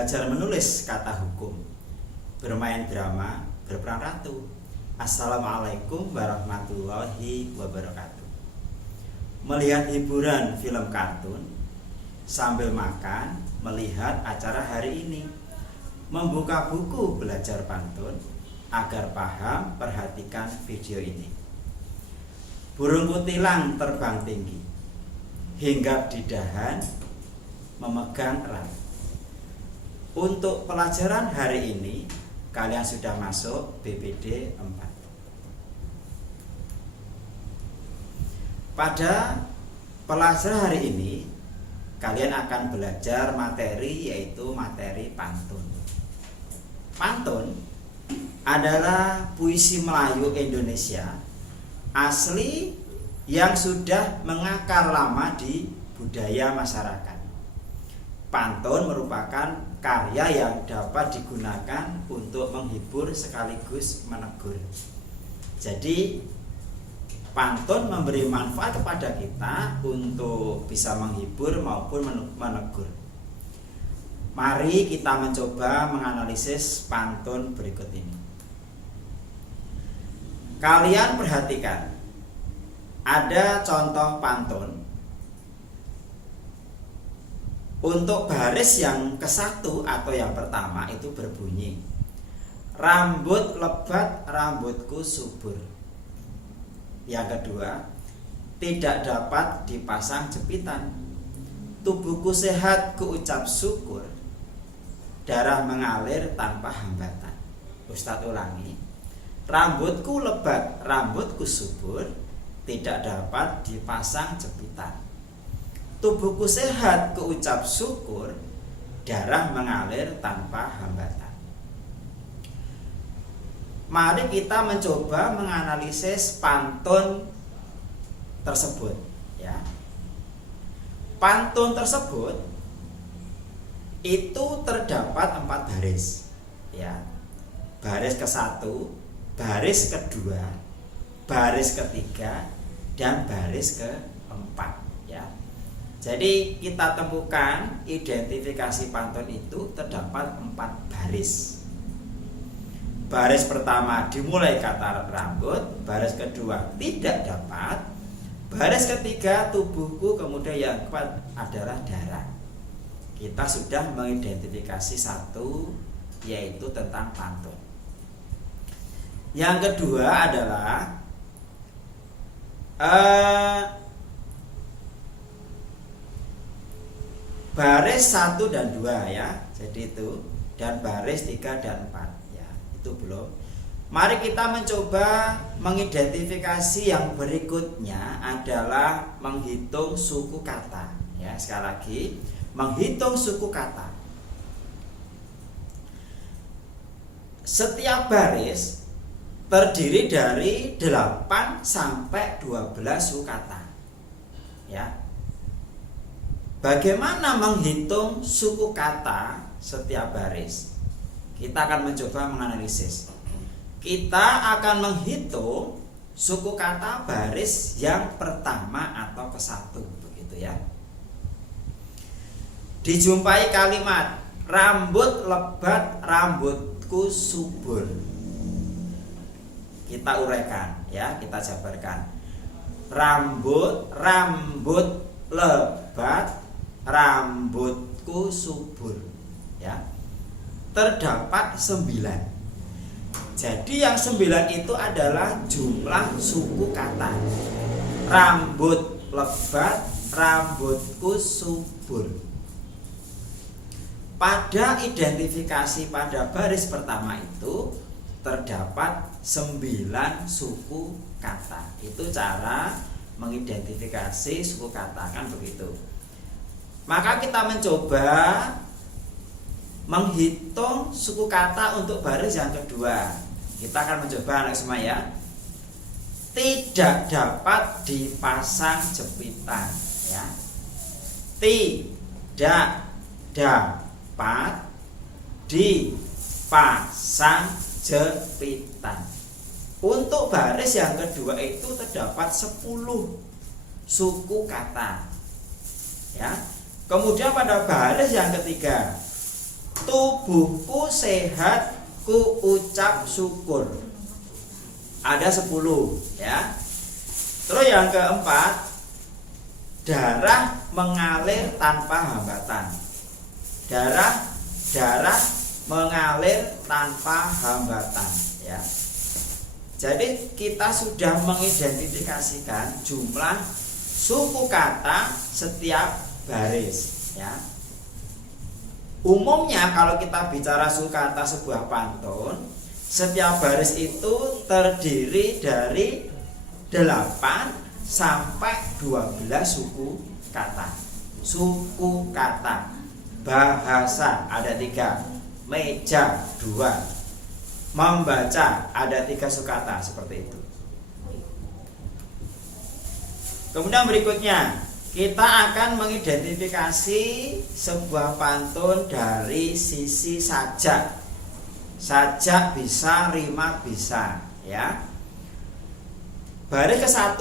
belajar menulis kata hukum, bermain drama, berperan ratu. Assalamualaikum warahmatullahi wabarakatuh. Melihat hiburan film kartun sambil makan, melihat acara hari ini, membuka buku belajar pantun. Agar paham, perhatikan video ini. Burung kutilang terbang tinggi, hinggap di dahan, memegang erat. Untuk pelajaran hari ini, kalian sudah masuk BPD 4. Pada pelajaran hari ini, kalian akan belajar materi, yaitu materi pantun. Pantun adalah puisi Melayu Indonesia asli yang sudah mengakar lama di budaya masyarakat. Pantun merupakan karya yang dapat digunakan untuk menghibur sekaligus menegur. Jadi pantun memberi manfaat kepada kita untuk bisa menghibur maupun menegur. Mari kita mencoba menganalisis pantun berikut ini. Kalian perhatikan, ada contoh pantun. Untuk baris yang ke-1 atau yang pertama itu berbunyi, rambut lebat, rambutku subur. Yang kedua, tidak dapat dipasang jepitan, tubuhku sehat, kuucap syukur, darah mengalir tanpa hambatan. Ustadz ulangi, rambutku lebat, rambutku subur, tidak dapat dipasang jepitan, tubuhku sehat, kuucap syukur, darah mengalir tanpa hambatan. Mari kita mencoba menganalisis pantun tersebut, ya. Pantun tersebut itu terdapat 4 baris, ya. Baris ke-1, baris kedua, baris ketiga, dan baris keempat, ya. Jadi kita temukan identifikasi pantun itu terdapat 4 baris. Baris pertama dimulai kata rambut, baris kedua tidak dapat, baris ketiga tubuhku, kemudian yang keempat adalah darah. Kita sudah mengidentifikasi satu, yaitu tentang pantun. Yang kedua adalah baris 1 dan 2, ya. Jadi itu, dan baris 3 dan 4, ya. Itu belum. Mari kita mencoba mengidentifikasi yang berikutnya adalah menghitung suku kata, ya. Sekali lagi, menghitung suku kata. Setiap baris terdiri dari 8 sampai 12 suku kata, ya. Bagaimana menghitung suku kata setiap baris? Kita akan mencoba menganalisis. Kita akan menghitung suku kata baris yang pertama atau ke-1, begitu, ya. Dijumpai kalimat rambut lebat, rambutku subur. Kita uraikan, ya, kita jabarkan. Rambut lebat, rambutku subur, ya. Terdapat 9. Jadi yang 9 itu adalah jumlah suku kata. Rambut lebat, rambutku subur. Pada identifikasi pada baris pertama itu terdapat 9 suku kata. Itu cara mengidentifikasi suku kata, kan begitu. Maka kita mencoba menghitung suku kata untuk baris yang kedua. Kita akan mencoba, anak semua, ya. Tidak dapat dipasang jepitan, ya. Tidak dapat dipasang jepitan. Untuk baris yang kedua itu terdapat 10 suku kata, ya. Kemudian pada baris yang ketiga tubuhku sehat, ku ucap syukur. Ada 10 ya. Terus yang keempat, darah mengalir tanpa hambatan. Darah mengalir tanpa hambatan ya. Jadi kita sudah mengidentifikasikan jumlah suku kata setiap baris ya. Umumnya kalau kita bicara suku kata sebuah pantun, setiap baris itu terdiri dari 8 sampai 12 suku kata. Suku kata. Bahasa ada 3, meja 2, membaca ada 3 suku kata seperti itu. Kemudian berikutnya kita akan mengidentifikasi sebuah pantun dari sisi sajak. Sajak bisa, rima bisa ya. Baris ke-1,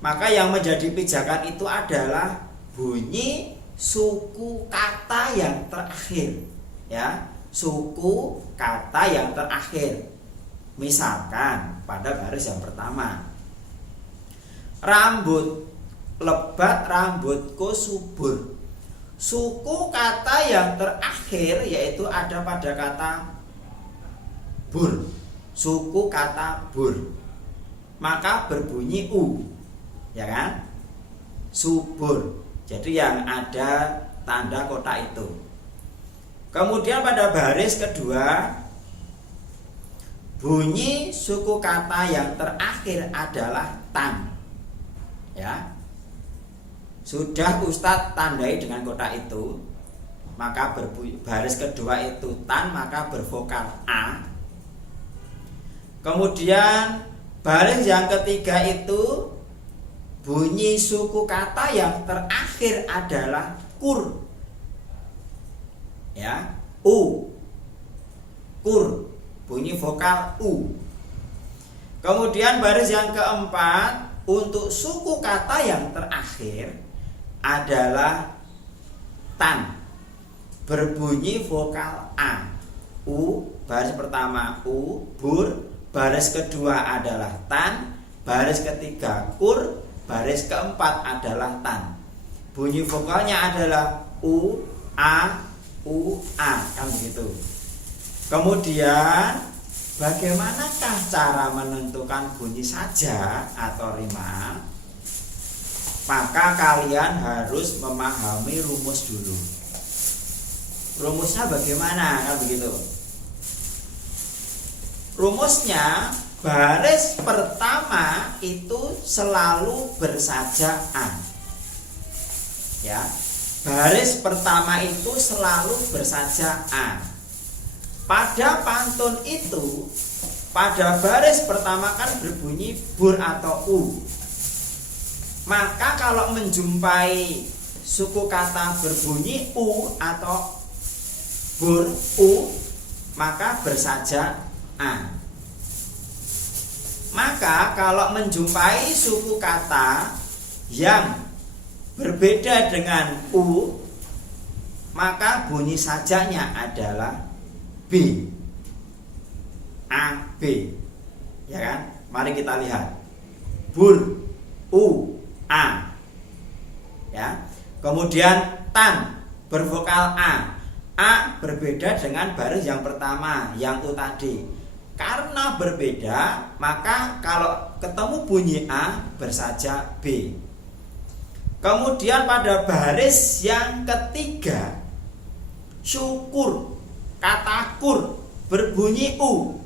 maka yang menjadi pijakan itu adalah bunyi suku kata yang terakhir ya. Suku kata yang terakhir. Misalkan pada baris yang pertama, rambut lebat rambutku subur. Suku kata yang terakhir yaitu ada pada kata bur. Suku kata bur, maka berbunyi u, ya kan? Subur. Jadi yang ada tanda kotak itu. Kemudian pada baris kedua, bunyi suku kata yang terakhir adalah tan. Ya. Sudah Ustadz tandai dengan kotak itu, maka baris kedua itu tan, maka bervokal a. Kemudian baris yang ketiga itu bunyi suku kata yang terakhir adalah kur. Ya, u. Kur, bunyi vokal u. Kemudian baris yang keempat, untuk suku kata yang terakhir adalah tan, berbunyi vokal a. U, baris pertama u, bur, baris kedua adalah tan, baris ketiga kur, baris keempat adalah tan. Bunyi vokalnya adalah u, a, kan begitu. Kemudian bagaimanakah cara menentukan bunyi saja atau rima? Maka kalian harus memahami rumus dulu. Rumusnya bagaimana? Kan begitu. Rumusnya, baris pertama itu selalu bersajak a. Ya. Baris pertama itu selalu bersajak a. Pada pantun itu, pada baris pertama kan berbunyi bur atau u. Maka kalau menjumpai suku kata berbunyi u atau bur u, maka bersajak a. Maka kalau menjumpai suku kata yang berbeda dengan u, maka bunyi sajaknya adalah b. A, b. Ya kan? Mari kita lihat. Bur, u, a. Ya. Kemudian tan, bervokal a. A berbeda dengan baris yang pertama, yang u tadi. Karena berbeda, maka kalau ketemu bunyi a bersajak b. Kemudian pada baris yang ketiga, syukur, kata kur berbunyi u,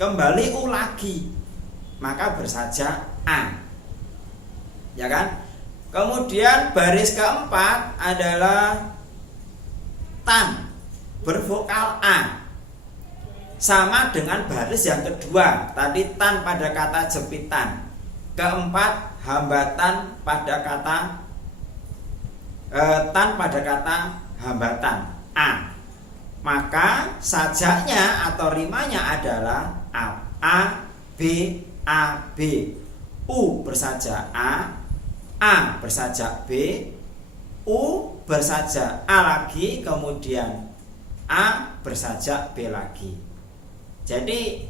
kembali u lagi, maka bersajak a. Ya kan? Kemudian baris keempat adalah tan, bervokal a. Sama dengan baris yang kedua, tadi tan pada kata jempitan. Keempat, hambatan pada kata tan pada kata hambatan a. Maka sajaknya atau rimanya adalah a, b, a, b. U bersajak a bersajak b, U bersajak A lagi, kemudian A bersajak B lagi. Jadi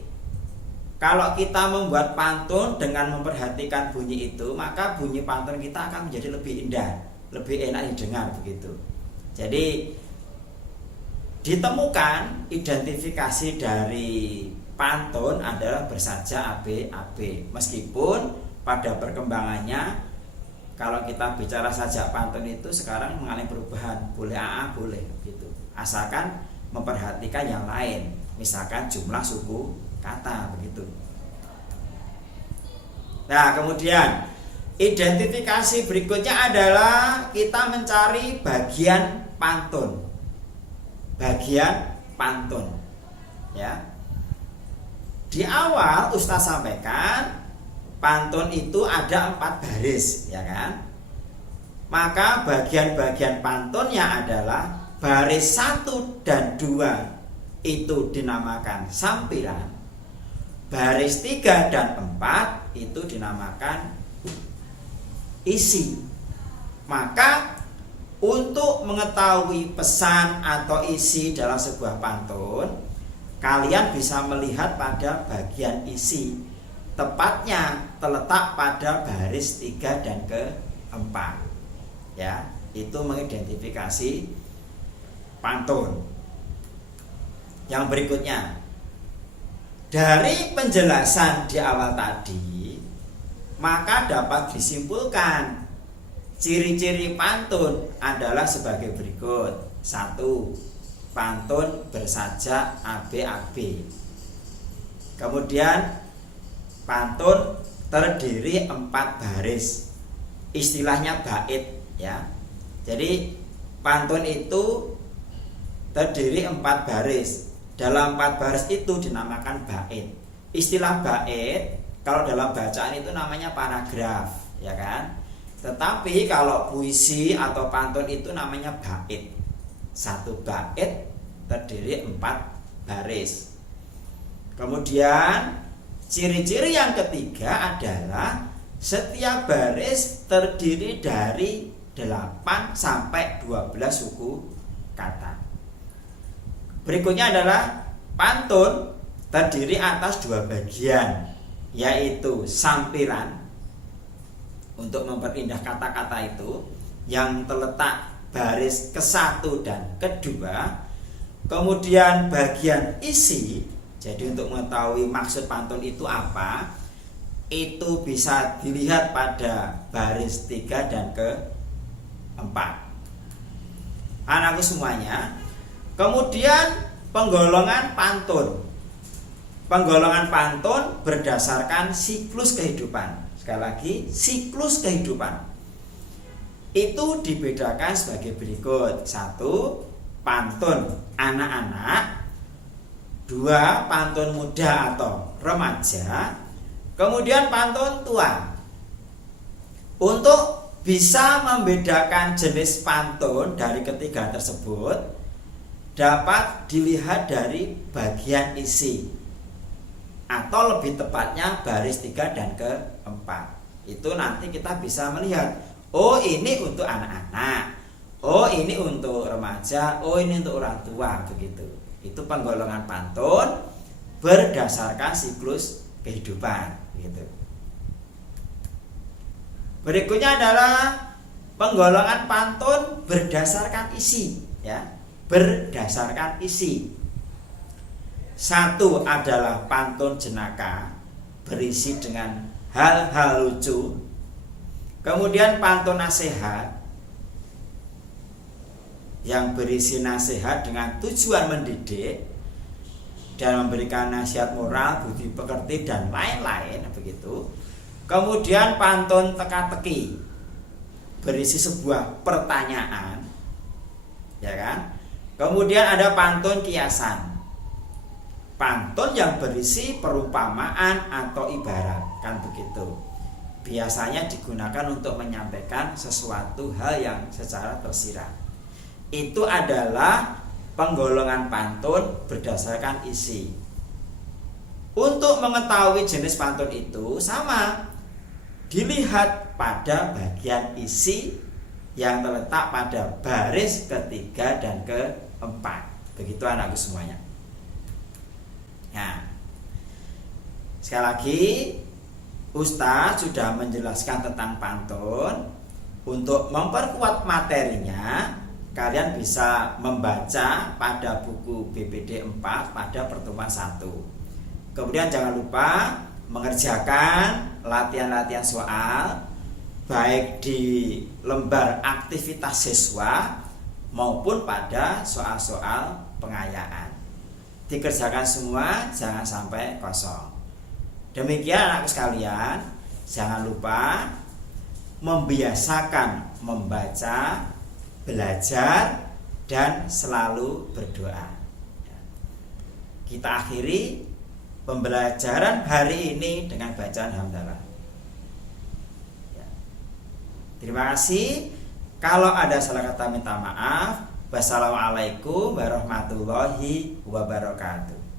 kalau kita membuat pantun dengan memperhatikan bunyi itu, maka bunyi pantun kita akan menjadi lebih indah, lebih enak didengar begitu. Jadi ditemukan identifikasi dari pantun adalah bersajak AB AB. Meskipun pada perkembangannya kalau kita bicara sajak pantun itu sekarang mengalami perubahan, boleh AA boleh gitu. Asalkan memperhatikan yang lain, misalkan jumlah suku kata begitu. Nah, kemudian identifikasi berikutnya adalah kita mencari bagian pantun. Bagian pantun. Ya. Di awal Ustaz sampaikan pantun itu ada 4 baris, ya kan? Maka bagian-bagian pantunnya adalah baris 1 dan 2 itu dinamakan sampiran. Baris 3 dan 4 itu dinamakan isi. Maka untuk mengetahui pesan atau isi dalam sebuah pantun, kalian bisa melihat pada bagian isi. Tepatnya terletak pada baris 3 dan ke-4. Ya, itu mengidentifikasi pantun. Yang berikutnya, dari penjelasan di awal tadi, maka dapat disimpulkan ciri-ciri pantun adalah sebagai berikut. 1. Pantun bersajak AB-AB. Kemudian pantun terdiri 4 baris. Istilahnya bait, ya. Jadi pantun itu terdiri 4 baris. Dalam 4 baris itu dinamakan bait. Istilah bait kalau dalam bacaan itu namanya paragraf, ya kan? Tetapi kalau puisi atau pantun itu namanya bait. 1 bait terdiri 4 baris. Kemudian ciri-ciri yang ketiga adalah setiap baris terdiri dari 8 sampai 12 suku kata. Berikutnya adalah pantun terdiri atas 2 bagian, yaitu sampiran untuk memperindah kata-kata itu yang terletak baris ke-1 dan ke-2. Kemudian bagian isi, jadi untuk mengetahui maksud pantun itu apa, itu bisa dilihat pada baris 3 dan ke-4. Anakku semuanya. Kemudian penggolongan pantun. Penggolongan pantun berdasarkan siklus kehidupan. Sekali lagi, siklus kehidupan itu dibedakan sebagai berikut. 1. Pantun anak-anak. 2. Pantun muda atau remaja. Kemudian pantun tua. Untuk bisa membedakan jenis pantun dari ketiga tersebut dapat dilihat dari bagian isi, atau lebih tepatnya baris 3 dan ke-4. Itu nanti kita bisa melihat, oh ini untuk anak-anak, oh ini untuk remaja, oh ini untuk orang tua, begitu. Itu penggolongan pantun berdasarkan siklus kehidupan, gitu. Berikutnya adalah penggolongan pantun berdasarkan isi, ya. Berdasarkan isi. 1 adalah pantun jenaka berisi dengan hal-hal lucu. Kemudian pantun nasihat yang berisi nasihat dengan tujuan mendidik dan memberikan nasihat moral, budi pekerti dan lain-lain, begitu. Kemudian pantun teka-teki berisi sebuah pertanyaan, ya kan? Kemudian ada pantun kiasan, pantun yang berisi perumpamaan atau ibarat, kan begitu. Biasanya digunakan untuk menyampaikan sesuatu hal yang secara tersirat. Itu adalah penggolongan pantun berdasarkan isi. Untuk mengetahui jenis pantun itu sama, dilihat pada bagian isi yang terletak pada baris ketiga dan keempat. Begitu anakku semuanya. Nah, sekali lagi Ustadz sudah menjelaskan tentang pantun. Untuk memperkuat materinya, kalian bisa membaca pada buku BPD 4 pada pertemuan 1. Kemudian jangan lupa mengerjakan latihan-latihan soal baik di lembar aktivitas siswa maupun pada soal-soal pengayaan. Dikerjakan semua, jangan sampai kosong. Demikian anakku sekalian, jangan lupa membiasakan membaca, belajar, dan selalu berdoa. Kita akhiri pembelajaran hari ini dengan bacaan hamdalah. Terima kasih. Kalau ada salah kata minta maaf. Wassalamualaikum warahmatullahi wabarakatuh.